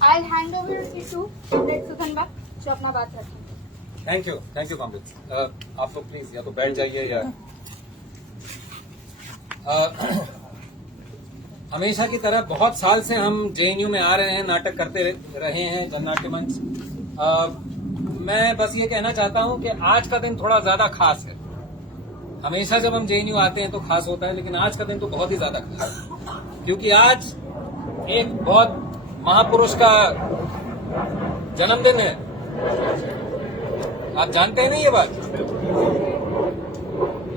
I'll hand over it to Comrade Sudhanba जो अपना बात रखें। Thank you comrade. आप लोग प्लीज या तो बैठ जाइए या हमेशा की तरह बहुत साल से हम जेएनयू में आ रहे हैं, नाटक करते रहे हैं, जननाट्य मंच। मैं बस ये कहना चाहता हूं कि आज का दिन थोड़ा ज्यादा खास है। हमेशा जब हम जेएनयू आते हैं तो खास होता है, लेकिन आज का दिन तो बहुत ही ज्यादा खास है, क्योंकि आज एक बहुत महापुरुष का जन्मदिन है। आप जानते हैं ना ये बात?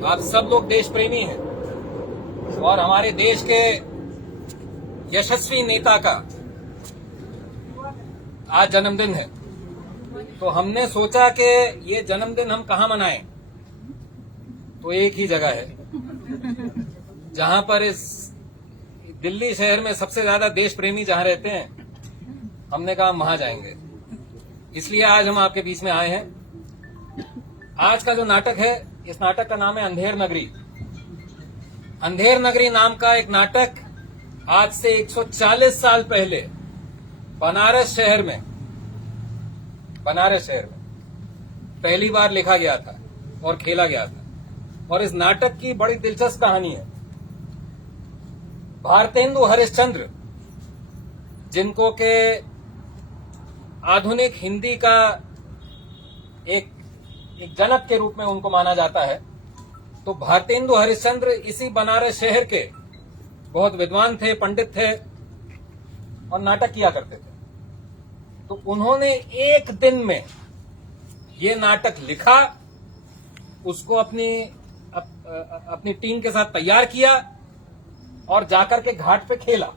आप सब लोग देश प्रेमी हैं और हमारे देश के यशस्वी नेता का आज जन्मदिन है। तो हमने सोचा कि ये जन्मदिन हम कहां मनाएं, तो एक ही जगह है जहां पर इस दिल्ली शहर में सबसे ज्यादा देश प्रेमी जहां रहते हैं। हमने कहा हम वहां जाएंगे, इसलिए आज हम आपके बीच में आए हैं। आज का जो नाटक है, इस नाटक का नाम है अंधेर नगरी। अंधेर नगरी नाम का एक नाटक आज से 140 साल पहले बनारस शहर में पहली बार लिखा गया था और खेला गया था। और इस नाटक की बड़ी दिलचस्प कहानी है। भारतेंदु हरिश्चंद्र, जिनको के आधुनिक हिंदी का एक जनक के रूप में उनको माना जाता है, तो भारतेंदु हरिश्चंद्र इसी बनारस शहर के बहुत विद्वान थे, पंडित थे और नाटक किया करते थे। तो उन्होंने एक दिन में ये नाटक लिखा, उसको अपनी टीम के साथ तैयार किया और जाकर के घाट पे खेला।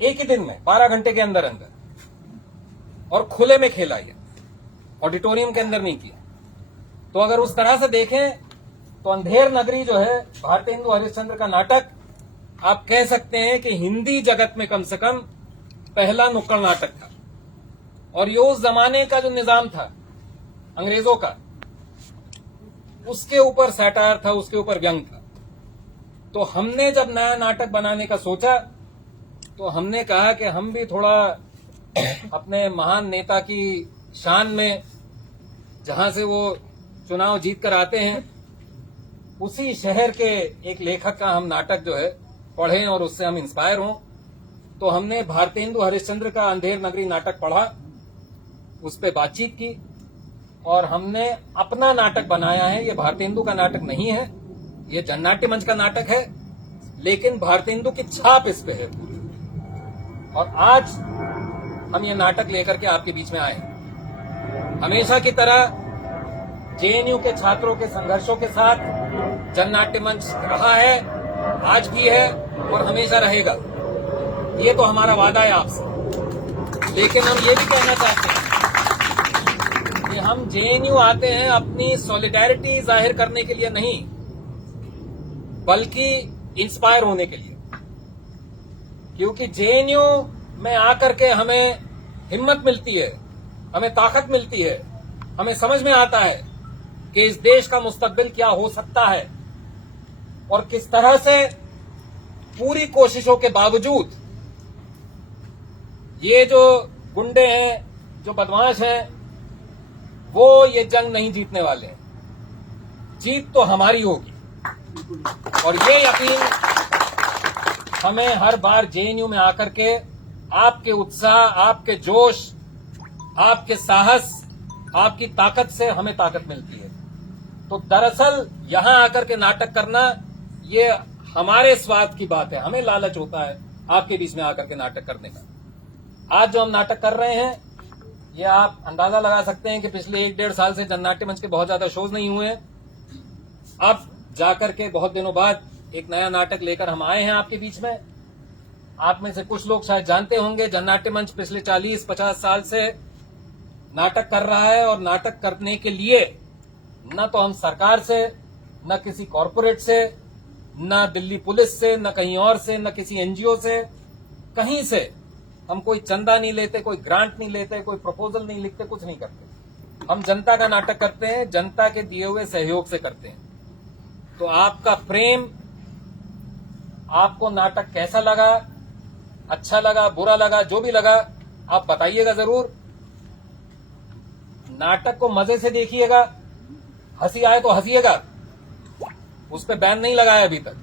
एक ही दिन में 12 घंटे के अंदर और खुले में खेला, ये ऑडिटोरियम के अंदर नहीं किया। तो अगर उस तरह से देखें तो अंधेर नगरी जो है भारतेंदु हरिश्चंद्र का नाटक, आप कह सकते हैं कि हिंदी जगत में कम से कम पहला नुक्कड़ नाटक था। और ये उस जमाने का जो निजाम था अंग्रेजों का, उसके ऊपर सैटायर था, उसके ऊपर व्यंग था। तो हमने जब नया नाटक बनाने का सोचा तो हमने कहा कि हम भी थोड़ा अपने महान नेता की शान में, जहां से वो चुनाव जीत कर आते हैं, उसी शहर के एक लेखक का हम नाटक जो है पढ़ें और उससे हम इंस्पायर हों। तो हमने भारतेंदु हरिश्चंद्र का अंधेर नगरी नाटक पढ़ा, उस पर बातचीत की और हमने अपना नाटक बनाया है। ये भारतेंदु का नाटक नहीं है, ये जननाट्य मंच का नाटक है, लेकिन भारतेंदु की छाप इस पे है पूरी। और आज हम ये नाटक लेकर के आपके बीच में आए। हमेशा की तरह जेएनयू के छात्रों के संघर्षों के साथ जननाट्य मंच रहा है, आज भी है और हमेशा रहेगा। ये तो हमारा वादा है आपसे। लेकिन हम ये भी कहना चाहते हैं कि हम जेएनयू आते हैं अपनी सॉलिडेरिटी जाहिर करने के लिए नहीं, बल्कि इंस्पायर होने के लिए। क्योंकि जेएनयू में आकर के हमें हिम्मत मिलती है, हमें ताकत मिलती है, हमें समझ में आता है कि इस देश का मुस्तकबिल क्या हो सकता है और किस तरह से पूरी कोशिशों के बावजूद ये जो गुंडे हैं, जो बदमाश हैं, वो ये जंग नहीं जीतने वाले हैं। जीत तो हमारी होगी और ये यकीन हमें हर बार जेएनयू में आकर के आपके उत्साह, आपके जोश, आपके साहस, आपकी ताकत से हमें ताकत मिलती है। तो दरअसल यहां आकर के नाटक करना ये हमारे स्वाद की बात है। हमें लालच होता है आपके बीच में आकर के नाटक करने का। आज जो हम नाटक कर रहे हैं, ये आप अंदाजा लगा सकते हैं कि पिछले 1-1.5 साल से जननाट्य मंच के बहुत ज्यादा शोज नहीं हुए हैं। अब जाकर के बहुत दिनों बाद एक नया नाटक लेकर हम आए हैं आपके बीच में। आप में से कुछ लोग शायद जानते होंगे, जननाट्य मंच पिछले 40-50 साल से नाटक कर रहा है और नाटक करने के लिए न तो हम सरकार से, न किसी कॉरपोरेट से, न दिल्ली पुलिस से, न कहीं और से, न किसी एनजीओ से, कहीं से हम कोई चंदा नहीं लेते, कोई ग्रांट नहीं लेते, कोई प्रपोजल नहीं लिखते, कुछ नहीं करते। हम जनता का नाटक करते हैं, जनता के दिए हुए सहयोग से करते हैं। तो आपका प्रेम, आपको नाटक कैसा लगा, अच्छा लगा, बुरा लगा, जो भी लगा आप बताइएगा जरूर। नाटक को मजे से देखिएगा, हंसी आए तो हंसिएगा। उस पर बैन नहीं लगाया अभी तक,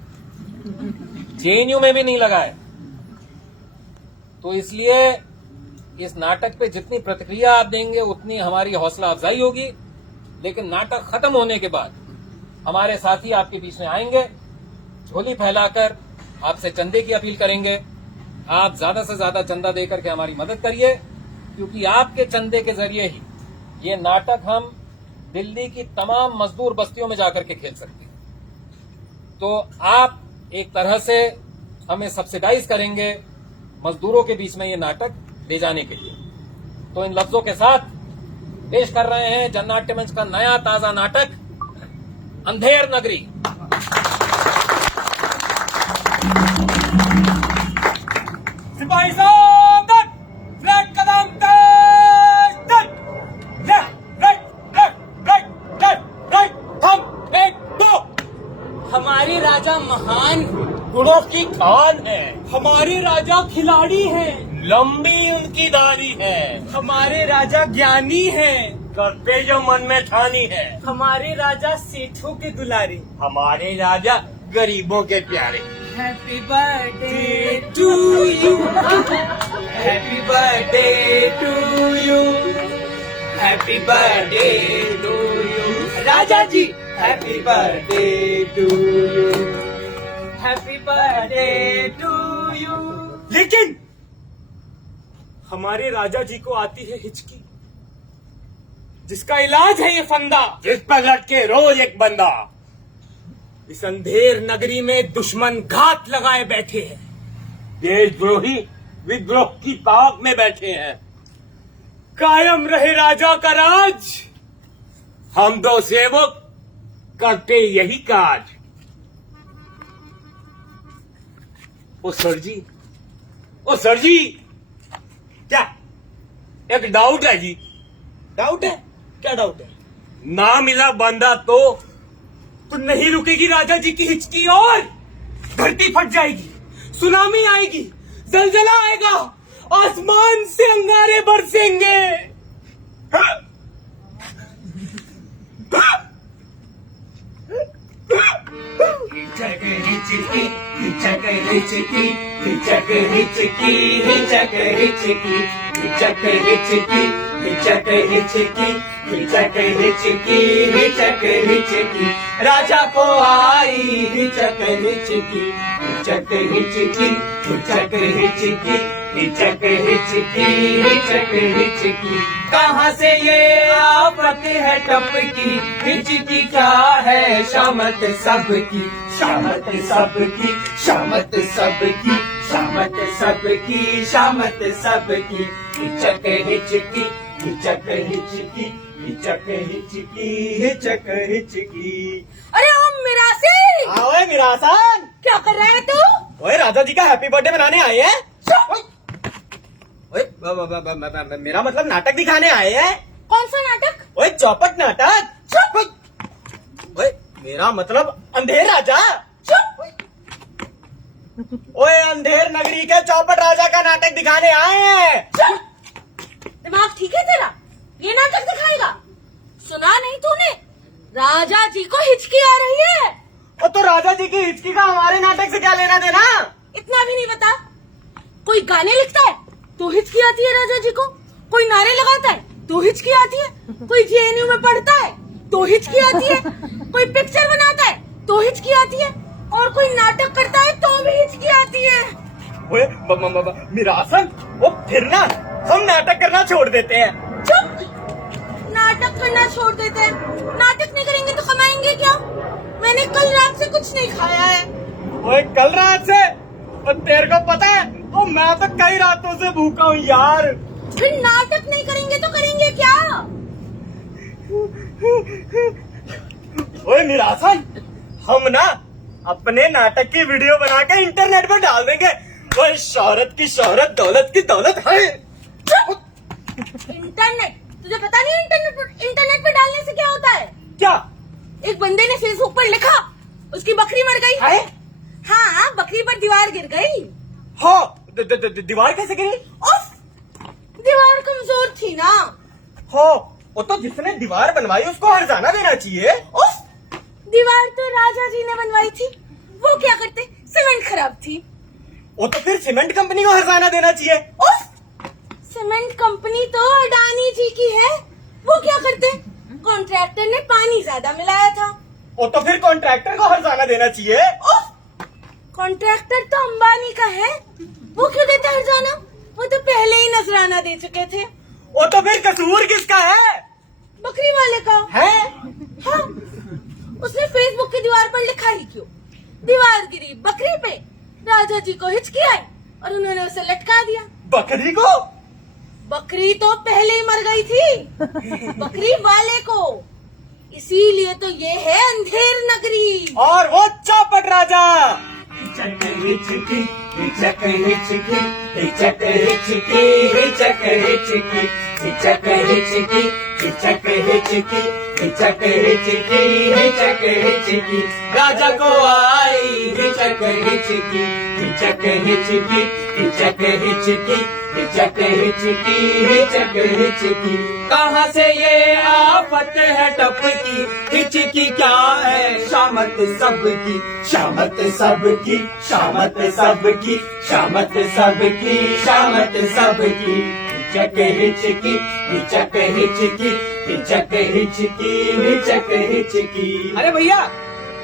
जेएनयू में भी नहीं लगाया। तो इसलिए इस नाटक पे जितनी प्रतिक्रिया आप देंगे उतनी हमारी हौसला अफजाई होगी। लेकिन नाटक खत्म होने के बाद हमारे साथी आपके बीच में आएंगे, झोली फैलाकर आपसे चंदे की अपील करेंगे। आप ज्यादा से ज्यादा चंदा देकर के हमारी मदद करिए, क्योंकि आपके चंदे के जरिए ही ये नाटक हम दिल्ली की तमाम मजदूर बस्तियों में जाकर के खेल सकते हैं। तो आप एक तरह से हमें सब्सिडाइज करेंगे मजदूरों के बीच में ये नाटक ले जाने के लिए। तो इन लफ्जों के साथ पेश कर रहे हैं जननाट्य मंच का नया ताजा नाटक अंधेर नगरी। सिपाही साहब, फ्लैग कदम तेज, left right left right left right, हम 1 2। हमारे राजा महान गुणों की खान है, हमारे राजा खिलाड़ी हैं, लंबी उनकी दाढ़ी है, हमारे राजा ज्ञानी हैं, करते जो मन में ठानी है, हमारे राजा सेठों के दुलारे, हमारे राजा गरीबों के प्यारे। Happy birthday to you, happy birthday to you, happy birthday to you राजा जी, happy birthday to you, happy birthday to you. लेकिन हमारे राजा जी को आती है हिचकी, जिसका इलाज है ये फंदा, जिस पर लटके रोज एक बंदा। इस अंधेर नगरी में दुश्मन घात लगाए बैठे हैं, देशद्रोही विद्रोह की ताक में बैठे हैं। कायम रहे राजा का राज, हम दो सेवक करते यही काज। ओ सर जी, ओ सर जी, क्या एक डाउट है जी। डाउट है? क्या डाउट है? ना मिला बंदा तो नहीं रुकेगी राजा जी की हिचकी, और धरती फट जाएगी, सुनामी आएगी, जलजला आएगा, आसमान से अंगारे बरसेंगे। हिचक हिचकी, हिचक हिचकी, हिचक हिचकी, हिचक हिचकी, हिचक हिचकी, हिचक हिचकी, हिचक हिचकी, हिचक हिचकी, राजा को आई हिचक हिचकी, हिचक हिचकी, हिचक हिचकी, हिचक हिचकी, हिचक हिचकी। कहाँ से ये आफत है टपकी, हिचकी क्या है शामत सबकी, शामत सबकी, शामत सबकी, शामत सबकी, शामत सबकी। हिचक हिचकी, हिचक हिचकी, हिचक हिचकी, हिचक हिचकी। अरे ओ मिरासी, ओए मिरासन, क्या कर रहा है तू? ओए राजा जी का हैप्पी बर्थडे मनाने आए हैं। ओए मेरा मतलब नाटक दिखाने आए हैं। कौन सा नाटक? ओए चौपट नाटक। ओए मेरा मतलब अंधेर राजा। ओए अंधेर नगरी के चौपट राजा का नाटक दिखाने आए हैं। दिमाग ठीक है तेरा? ये नाटक दिखाएगा? सुना नहीं तूने? राजा जी को हिचकी आ रही है। और तो राजा जी की हिचकी का हमारे नाटक से क्या लेना देना? इतना भी नहीं पता? कोई गाने लिखता है तो हिचकी आती है राजा जी को, कोई नारे लगाता है तो हिचकी आती है, कोई जेएनयू में पढ़ता है तो हिचकी आती है, कोई पिक्चर बनाता है तो हिचकी आती है, और कोई नाटक करता है तो भी हिचकी आती है। ओए मिरासन, वो फिर ना हम नाटक करना छोड़ देते हैं। चुप! नाटक करना छोड़ देते हैं? नाटक नहीं करेंगे तो कमाएंगे क्या? मैंने कल रात से कुछ नहीं खाया है। ओए कल रात से? और तेरे को पता है, तो मैं तो कई रातों से भूखा हूँ यार। फिर नाटक नहीं करेंगे तो करेंगे क्या? ओए मिरासन, हम ना अपने नाटक की वीडियो बना के इंटरनेट पर डाल देंगे। ओए शोहरत की शोहरत, दौलत की दौलत है। इंटरनेट? तुझे पता नहीं इंटरनेट पे डालने से क्या होता है? क्या? एक बंदे ने फेसबुक पर लिखा, उसकी बकरी मर गई है? हाँ, बकरी पर दीवार गिर गई। हाँ, दीवार कैसे गिरी? उफ, दीवार कमजोर थी ना। हो, वो तो जिसने दीवार बनवाई उसको हर्जाना देना चाहिए। उफ, दीवार तो राजा जी ने बनवाई थी, वो क्या करते, सीमेंट खराब थी। वो तो फिर सीमेंट कंपनी को हर्जाना देना चाहिए। उफ, सीमेंट कंपनी तो अडानी जी की है, वो क्या करते, कॉन्ट्रैक्टर ने पानी ज्यादा मिलाया था। वो तो फिर कॉन्ट्रैक्टर को हर्जाना देना चाहिए। उफ, कॉन्ट्रैक्टर तो अंबानी का है, वो क्यों देता हर्जाना, वो तो पहले ही नजराना दे चुके थे। वो तो फिर कसूर किसका है? बकरी वाले का है? हाँ, उसने फेसबुक की दीवार पर लिखा ही क्यों, दीवार गिरी बकरी पे, राजा जी को हिचकी आई और उन्होंने उसे लटका दिया। बकरी को? बकरी तो पहले ही मर गई थी, बकरी वाले को, इसीलिए तो ये है अंधेर नगरी। और वो चौपट राजा। राजा को आई हिचक हिचकी, हिचक हिचकी, हिचक हिचकी, हिचक हिचकी, हिचक हिचकी। कहाँ से ये आफत है टपकी, हिचकी क्या है शामत सबकी, शामत सबकी, शामत सबकी, शामत सबकी, शामत सबकी। हिचक हिचकी, हिचक हिचकी, हिचक हिचकी, हिचक हिचकी। अरे भैया,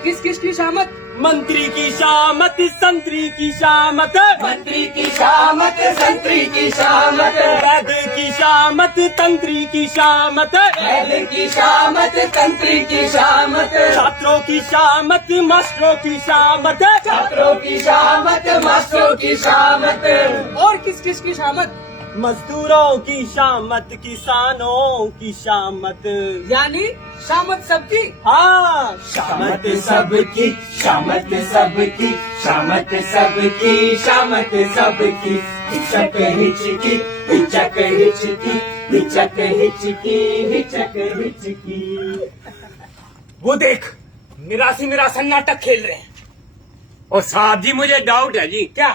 किस किस की शामत? मंत्री की शामत, संतरी की शामत, मंत्री की शामत, संतरी की शामत, वैद्य की शामत, तंत्री की शामत, वैद्य की शामत, तंत्री की शामत, छात्रों की शामत, मास्टरों की शामत, छात्रों की शामत, मास्टरों की शामत। और किस किस की शामत? मजदूरों की शामत, किसानों की शामत, यानी शामत सबकी। हाँ, शामत सबकी, शामत सबकी, शामत सबकी, शामत सबकी। हिचक हिचकी, हिचक हिचकी, हिचक हिचकी, हिचक हिचकी। वो देख, निरासी निरासन नाटक खेल रहे हैं। और साहब जी मुझे डाउट है जी, क्या?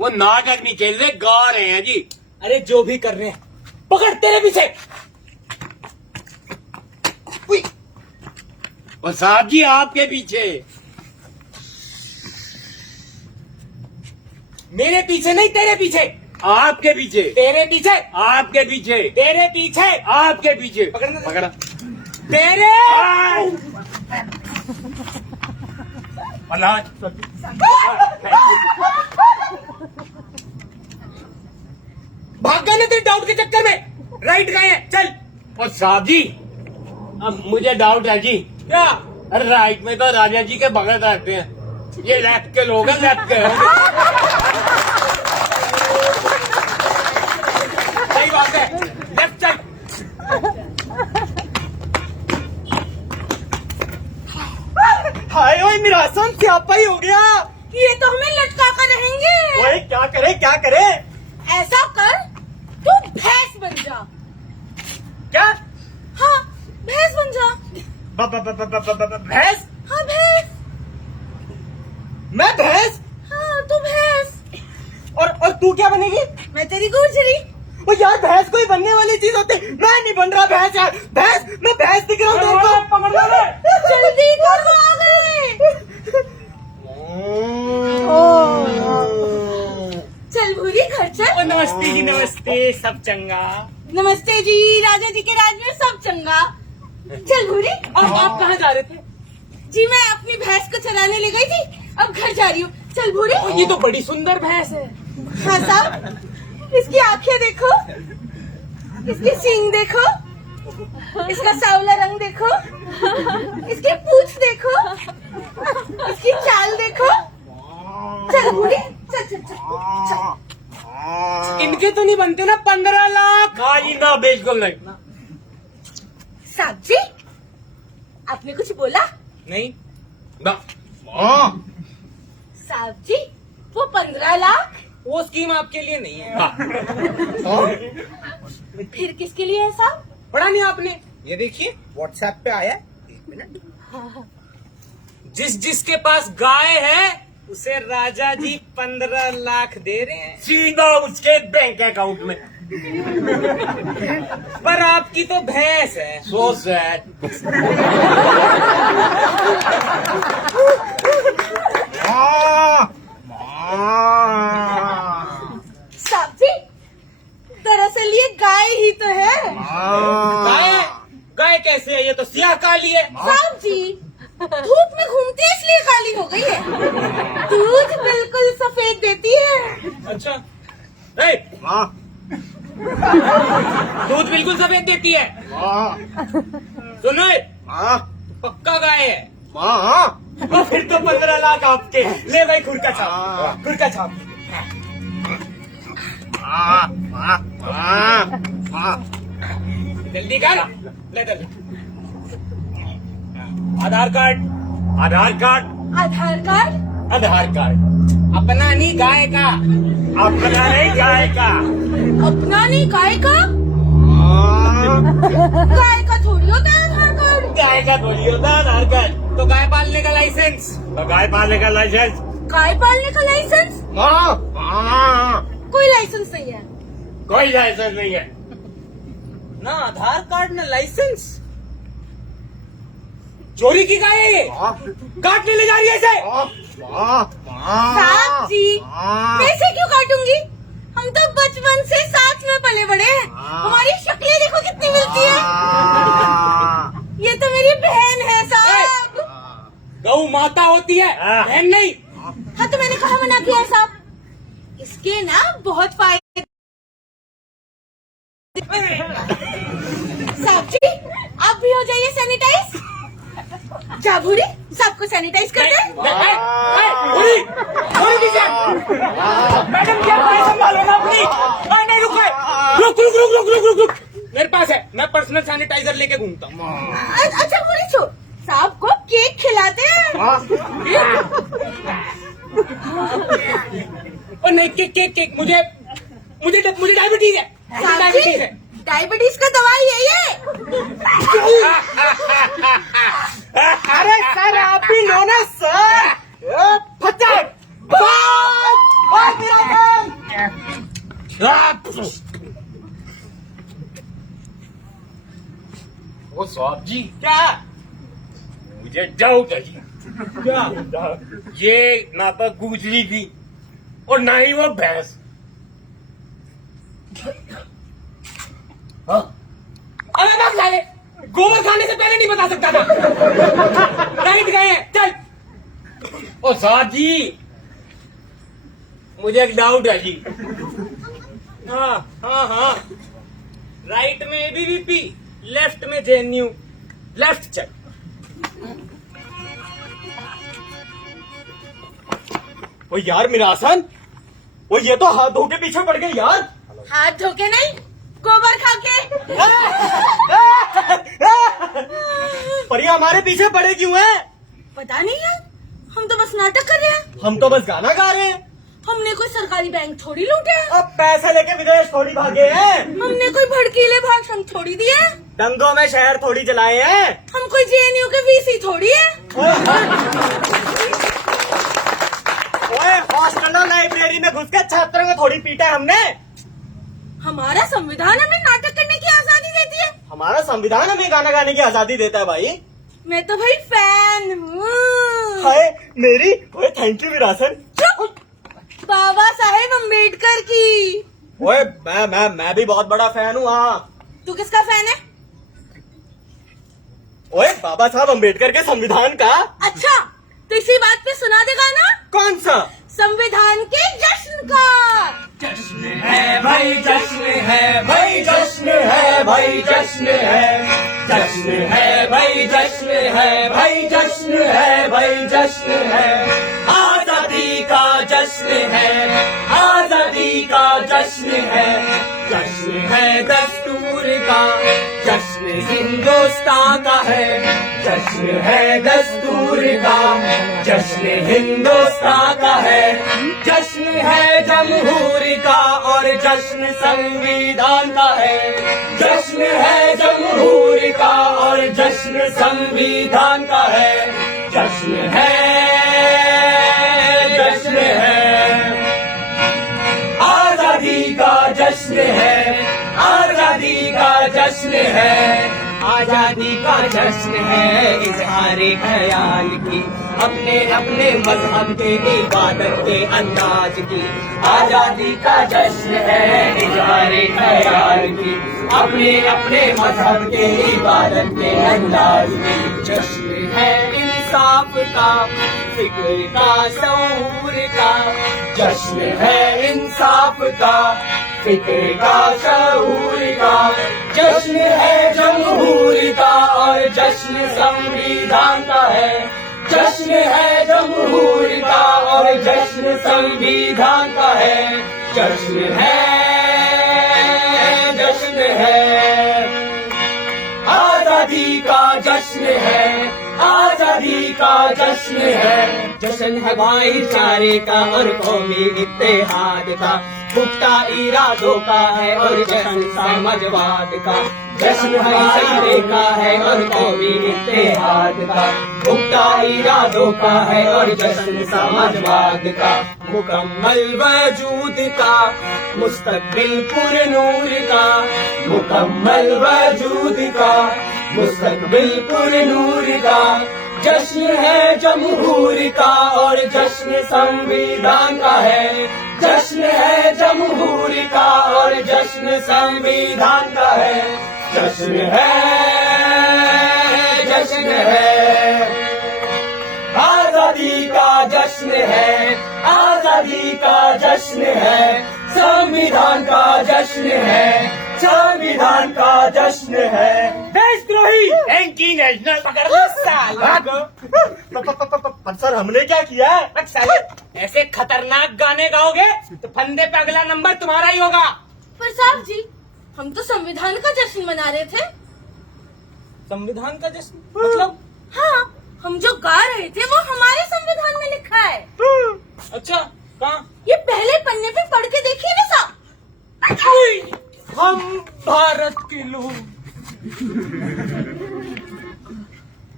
वो नाटक नहीं खेल रहे, गा रहे हैं जी। अरे जो भी कर रहे हैं, पकड़ तेरे पीछे। उई, और साहब जी आपके पीछे। मेरे पीछे नहीं, तेरे पीछे। आपके पीछे। तेरे पीछे। आपके पीछे। तेरे पीछे। आपके पीछे। पकड़ना। पकड़ा। तेरे। भाग गए ना तेरे डाउट के चक्कर में, राइट गए हैं, चल। और साहब जी, अब मुझे डाउट है जी। क्या? अरे राइट में तो राजा जी के भगत रहते हैं, ये लेफ्ट के लोग हैं, लेफ्ट के होंगे। सही बात है, लेफ्ट चल। हाय ओए निरासन, स्यापा ही हो गया। ये तो हमें लटका कर रहेंगे। ओए क्या करे, क्या करे? ऐसा कर, तू भैंस बन जा। क्या? हाँ, भैंस बन जा। भैंस? हाँ भैंस। मैं भैंस? हाँ तू भैंस। और तू क्या बनेगी? मैं तेरी गुजरी। ओ यार, भैंस कोई बनने वाली चीज होती है। मैं नहीं बन रहा भैंस यार। भैंस, मैं भैंस दिख रहा हूँ तेरे को। पकड़ ले। जल्दी कर, वो आ गए। चल भूरी, घर चल। नमस्ते जी, नमस्ते, सब चंगा। नमस्ते जी, राजा जी के राज में सब चंगा। चल भूरी। आप कहाँ जा रहे थे? जी मैं अपनी भैंस को चराने ले गई थी, अब घर जा रही हूँ। चल भूरी। ये तो बड़ी सुंदर भैंस है। हाँ साहब, इसकी आंखें देखो, इसकी सींग देखो, इसका सांवला रंग देखो, इसकी पूंछ देखो, इसकी चाल देखो। चल भूरी, चल चल चल, चल। इनके तो नहीं बनते ना 15 लाख। हाँ जी, ना बिल्कुल नहीं। साहब जी, आपने कुछ बोला? नहीं ना। साहब जी, वो 15 लाख वो स्कीम आपके लिए नहीं है। फिर किसके लिए है साहब? पढ़ा नहीं आपने? ये देखिए व्हाट्सएप पे आया है, 1 मिनट। जिस जिसके पास गाय है उसे राजा जी 15 लाख दे रहे हैं सीधा उसके बैंक अकाउंट में। पर आपकी तो भैंस है। So sad. साहब जी, दरअसल ये गाय ही तो है। गाय? गाय कैसे है? ये तो सियाह काली है। साहब जी, धूप में घूमती है इसलिए काली हो गई है। दूध बिल्कुल सफेद देती है। अच्छा, राइट। दूध बिल्कुल सफेद देती है। सुनो, पक्का गाय है। तो फिर तो 15 लाख आपके। ले भाई खुरका छाप, खुरका छाप। जल्दी कर, ले जल्दी। आधार कार्ड, आधार कार्ड, आधार कार्ड? आधार कार्ड। अपना नहीं गाय का, अपना नहीं गाय का। अपना नहीं गाय का? गाय का थोड़ी होता है आधार कार्ड। गाय का थोड़ी होता है आधार कार्ड। तो गाय पालने का लाइसेंस, तो गाय पालने का लाइसेंस। गाय पालने का लाइसेंस? कोई लाइसेंस नहीं है। कोई लाइसेंस नहीं है। ना आधार कार्ड ना लाइसेंस। चोरी की गाय है ये। काटने ले जा रही है इसे। साहब जी, मैं इसे क्यों काटूंगी? हम तो बचपन से साथ में पले बड़े हैं। हमारी शक्लें देखो कितनी मिलती है। ये तो मेरी बहन है साहब। गौ माता होती है, बहन नहीं। हाँ तो मैंने कहा मना किया है साहब। इसके ना बहुत फायदे। साहब जी, आप भी हो जाइए सैनिटाइज। जाभूरी, सबको सैनिटाइज कर दे। मैडम क्या भाई संभालो ना अपनी। नहीं रुक, रुक रुक रुक रुक रुक रुक रुक। मेरे पास है, मैं पर्सनल सैनिटाइजर लेके घूमता हूँ। अच्छा पूरी छोड़, साहब को केक खिलाते हैं। और नहीं, केक केक केक। मुझे मुझे मुझे डायबिटीज है। साहब जी, डायबिटीज का दवाई है ये। अरे सर आप भी लो ना सर। फतेह वो साहब जी, क्या? मुझे डाउट है जी। क्या? ये ना तो गुजरी थी और ना ही वो भैंस। अरे बाप साले, गोबर खाने से पहले नहीं बता सकता था। राइट गए, चल। ओ साहब जी, मुझे एक डाउट है जी। हाँ हाँ हाँ, राइट में एबीवीपी, लेफ्ट में जेएनयू। लेफ्ट चल। ओ यार मिरासन, वो ये तो हाथ धो के पीछे पड़ गए यार। हाथ धो के नहीं, गोबर खा के। पर ये हमारे पीछे पड़े क्यों हैं? पता नहीं यार, हम तो बस नाटक कर रहे हैं। हम तो बस गाना गा रहे हैं। हमने कोई सरकारी बैंक थोड़ी लूटे हैं। अब पैसे लेके विदेश थोड़ी भागे हैं। हमने कोई भड़कीले भाषण थोड़ी दिए हैं। दंगों में शहर थोड़ी जलाए हैं। हम कोई जेएनयू के वीसी थोड़ी है। ओए हॉस्टल और लाइब्रेरी में घुस के छात्रों को थोड़ी पीटा है हमने। हमारा संविधान हमें नाटक करने की आजादी देती है। हमारा संविधान हमें गाना गाने की आजादी देता है भाई। मैं तो भाई फैन हूँ। हाय मेरी। ओए थैंक यू विरासन। चुप, बाबा साहेब अम्बेडकर की। ओए मैं भी बहुत बड़ा फैन हूँ। हाँ, तू किसका फैन है? ओए बाबा साहब अम्बेडकर के संविधान का। अच्छा, तो इसी बात पे सुना देगा ना? कौन सा? संविधान के जश्न का। जश्न है भाई, जश्न है भाई, जश्न है भाई, जश्न है, जश्न है भाई, जश्न है भाई, जश्न है भाई, जश्न है। आजादी का जश्न है, आजादी का जश्न है, जश्न है दस्तूर का, जश्न हिंदुस्तान का है, जश्न है दस्तूर का, जश्न हिंदुस्तान का है, जश्न है जमहूरी का और जश्न संविधान का है, जश्न है जमहूरी का और जश्न संविधान का है, जश्न है जश्न है, आजादी का जश्न है, इजहारे ख्याल की, अपने अपने मजहब के इबादत के अंदाज की। आजादी का जश्न है, इजहारे ख्याल की, अपने अपने मजहब के इबादत के अंदाज की। जश्न है इंसाफ का, फिक्र का, शऊर का, जश्न है इंसाफ का, फिक्र का, शऊर का, जश्न है जमहूर का और जश्न संविधान का है। जश्न है जमहूर का और जश्न संविधान का है। जश्न है, जश्न है, आजादी का जश्न है, आजादी का जश्न है। जश्न है भाईचारे का और कौमी इत्तेहाद का, पुख्ता इरादों का है और जश्न समाजवाद का। जश्न भाईचारे का है और कौमी इत्तेहाद का, पुख्ता इरादों का है और जश्न समाजवाद का। मुकम्मल वजूद का, मुस्तकबिल पुरनूर का, मुकम्मल वजूद का, मुस्तकबिल पुरनूर का। जश्न है जमहूर का और जश्न संविधान का है। जश्न है जमहूर का और जश्न संविधान का है। जश्न है, जश्न है, आजादी का जश्न है, आजादी का जश्न है, संविधान का जश्न है, संविधान का जश्न है। देशद्रोही एंटी नेशनल पकड़ लो साला को। पर सर हमने क्या किया है? बस साले, ऐसे खतरनाक गाने गाओगे तो फंदे पे अगला नंबर तुम्हारा ही होगा। पर साहब जी, हम तो संविधान का जश्न मना रहे थे। संविधान का जश्न मतलब? हाँ, हम जो गा रहे थे वो हमारे संविधान में लिखा है। अच्छा, कहाँ? ये पहले पन्ने पे पढ़ के देखिए ना साहब। हम भारत के लोग।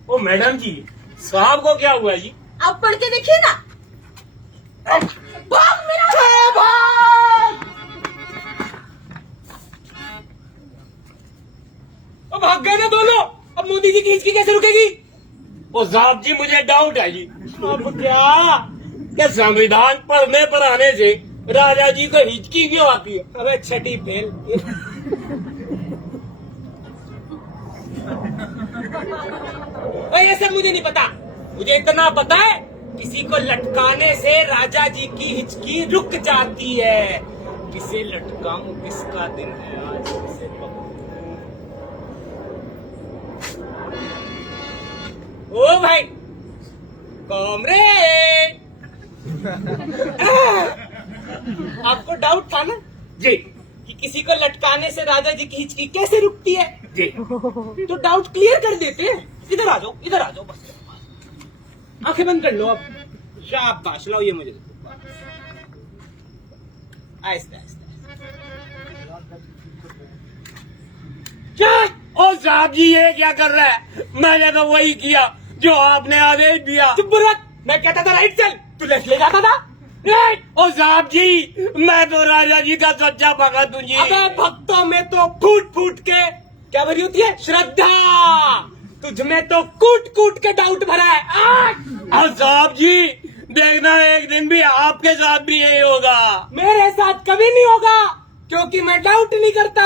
ओ मैडम जी, साहब को क्या हुआ जी? आप पढ़ के देखिए ना। भाग मेरा भाग। अब भाग गए ना दोनों, अब मोदी जी की हिचकी कैसे रुकेगी? ओ साहब जी मुझे डाउट है जी। अब क्या संविधान पढ़ने पर आने से राजा जी को हिचकी क्यों आती है? अबे छठी फेल। ये सब मुझे नहीं पता, मुझे इतना पता है किसी को लटकाने से राजा जी की हिचकी रुक जाती है। किसे लटकाऊं, किसका दिन है आज, किसे पकड़ूं? ओ भाई कॉमरेड, आपको डाउट था ना जी कि किसी को लटकाने से राजा जी की हिचकी कैसे रुकती है? जी तो डाउट क्लियर कर देते हैं। इधर आ जाओ, इधर आ जाओ, बस आंखें बंद कर लो। अब शाबाश, लो ये मुझे आहिस्ता आहिस्ता। क्या? ओ साहब जी ये क्या कर रहा है? मैंने तो वही किया जो आपने आदेश दिया। चुप रख, मैं कहता था राइट चल, तू लेफ्ट ले जाता था। राइट। ओ साहब जी, मैं तो राजा जी का सच्चा भगत हूँ जी। अबे भक्तों में तो फूट फूट के क्या भरी होती है? श्रद्धा। तुझ में तो कूट कूट के डाउट भरा है। और साहब जी देखना, एक दिन भी आपके साथ भी यही होगा। मेरे साथ कभी नहीं होगा, क्योंकि मैं डाउट नहीं करता।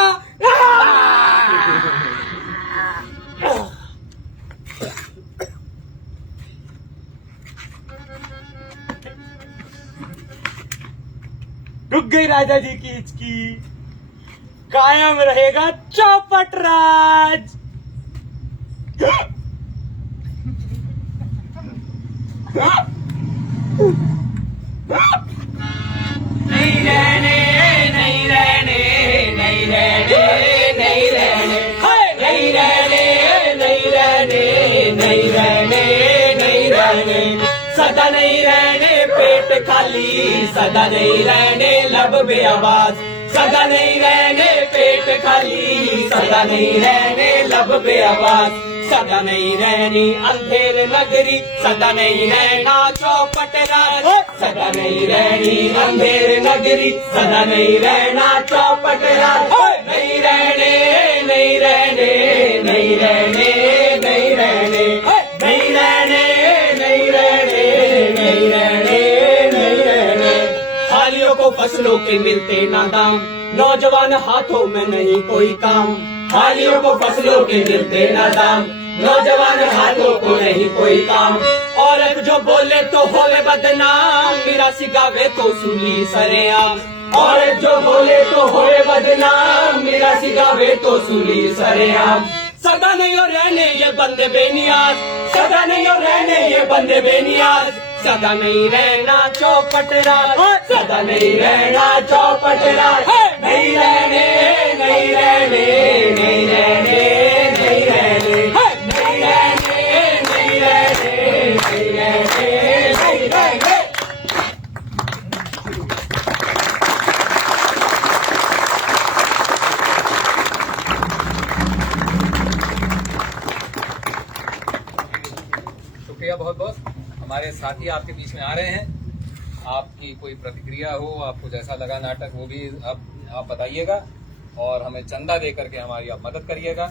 रुक गई राजा जी की हिचकी, कायम रहेगा चौपट राज। नहीं रहने, नहीं रहने, नहीं रहने, नहीं रहने, नहीं रहने, नहीं रहने, नहीं रहने, नहीं रहने, सदा नहीं रहने पेट खाली, सदा नहीं रहने लब बेआवाज, सदा नहीं रहने पेट खाली, सदा नहीं रहने लब बेआवाज, सदा नहीं रहनी अंधेर नगरी, सदा नहीं रहना चौपट राज, सदा नहीं रहनी अंधेर नगरी, सदा नहीं रहना चौपट राज, नहीं रहने, नहीं रहने। फसलों के मिलते ना दाम, नौजवान हाथों में नहीं कोई काम। हालियों को फसलों के मिलते ना दाम, नौजवान हाथों को नहीं कोई काम। औरत जो बोले तो होवे बदनाम, मिरासी गावे तो सूली सरेआम। औरत जो बोले तो होवे बदनाम, मिरासी गावे तो सूली सरेआम। सदा नहीं और रहने ये बंदे बेनियाज, सदा नहीं और रहने ये बंदे बेनियाज। सदा नहीं रहना चौपट राज, सदा नहीं रहना चौपट राज। नहीं रहने, नहीं रहने, नहीं रहने, नहीं रहने, नहीं रहने, नहीं रहने, नहीं रहने, नहीं रहने। शुक्रिया बहुत बहुत। हमारे साथी आपके बीच में आ रहे हैं। आपकी कोई प्रतिक्रिया हो, आपको जैसा लगा नाटक, वो भी आप बताइएगा और हमें चंदा दे करके हमारी आप मदद करिएगा।